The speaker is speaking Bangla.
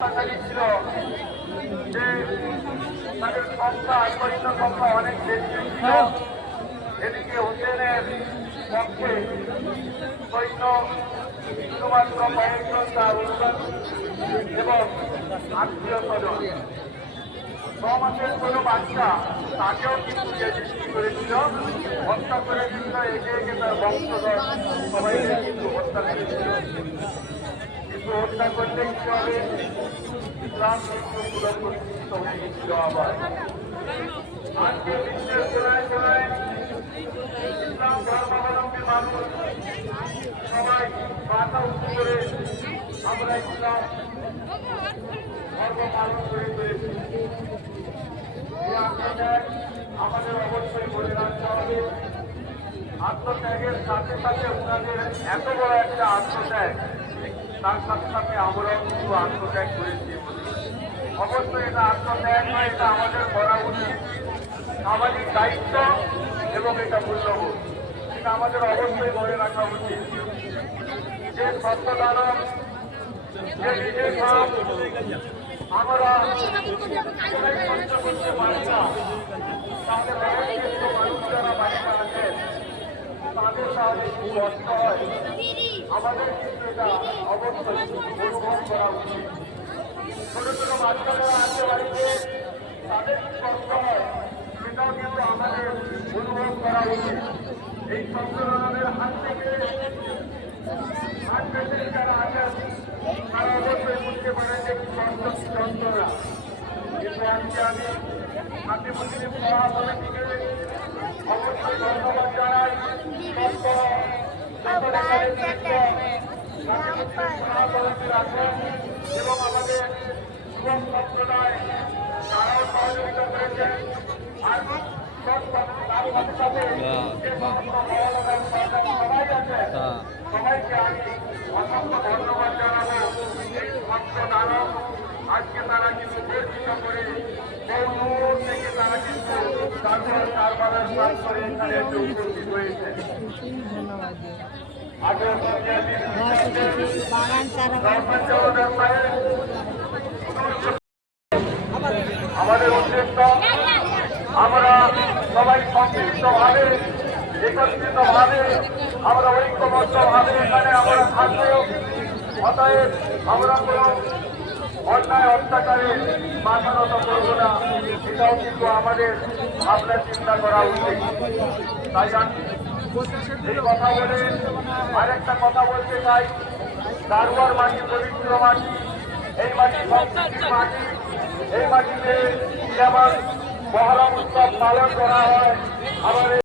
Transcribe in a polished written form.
ছিল যে তাদের সংখ্যা সৈন্য সংখ্যা অনেক বেশি ছিল। এদিকে হোসেনের পক্ষে সৈন্য শুধুমাত্র কয়েকজন তার অনুগত এবং আত্মীয় স্বজন। 6 মাসের কোনো বাচ্চা তাকেও কিন্তু যে সৃষ্টি করেছিল, হত্যা করে দিল। একে একে তার বংশধর সবাইকে কিন্তু হত্যা করেছিল। কিন্তু হত্যা করলে কি হবে? ইসলাম কিন্তু পুনঃপ্রতিষ্ঠিত হয়ে গেছিল। আবার আজকে বিশ্বের জেলায় জেলায় ইসলাম ধর্মাবলম্বী মানুষ সবাই মাথা উঁচু করে আমরা ইসলাম ধর্ম পালন করে চলেছি। এই আত্মত্যাগ আমাদের অবশ্যই বলে রাখতে হবে। আত্মত্যাগের সাথে সাথে ওনাদের এত বড় একটা আত্মত্যাগ, তার সাথে সাথে আমরাও কিন্তু আত্মত্যাগ করেছি। অবশ্যই এটা আত্মত্যাগ নয়, এটা আমাদের করা উচিত সামাজিক দায়িত্ব এবং এটা মূল্যবোধ। এটা আমাদের অবশ্যই মনে রাখা উচিত যে সত্যদানব যে নিজের ভাব আমরা সহ্য করতে পারি না, তাদের অবশ্যই মানুষ যারা বাড়িতে আছেন তাদের সাথে খুব কষ্ট হয়। আমাদের কিন্তু এটা অবশ্যই অনুভব করা উচিত। ছোট ছোট বাচ্চারা আছে বাড়িতে, তাদের কি কষ্ট হয় সেটাও কিন্তু আমাদের অনুভব করা উচিত। এই সংশোধনের হাত থেকে হাত পেতে যারা আছেন তারা অবশ্যই বুঝতে পারেন যে কি কষ্ট কি যন্ত্রণা। কিন্তু আজকে আমি হাতে মুসলিম সভাপতিকে অবশ্যই ধন্যবাদ জানাই। এবং আমাদের যুবক সম্প্রদায় তারাও সহযোগিতা করেছেন। আর তার সাথে সাথে যে সমস্ত সবাই আছে সবাইকে আমি অসংখ্য ধন্যবাদ জানাবো। এই ভক্ত দানব আজকে তারা কিন্তু বর্ধিত করে বহুদূর থেকে তারা কিন্তু তারপর কারবারের কাজ করে এখানে উপস্থিত হয়েছে। আমাদের উদ্দেশ্য আমরা সবাই সম্মিলিতভাবে একত্রিতভাবে আমরা ঐক্যবদ্ধভাবে এখানে আমরা থাকবো। অতএব আমরা কোনো অন্যায় অত্যাচারে মাথা নত করবো না, এটাও কিন্তু আমাদের ভাবনা চিন্তা করা উচিত। তাই আমি এই কথা বলে আরেকটা কথা বলতে চাই। দারুয়ার মাটি পবিত্র মাটি, এই মাটি সংস্কৃতির মাটি। এই মাটিতে যেমন মহরম উৎসব পালন করা হয়, আমাদের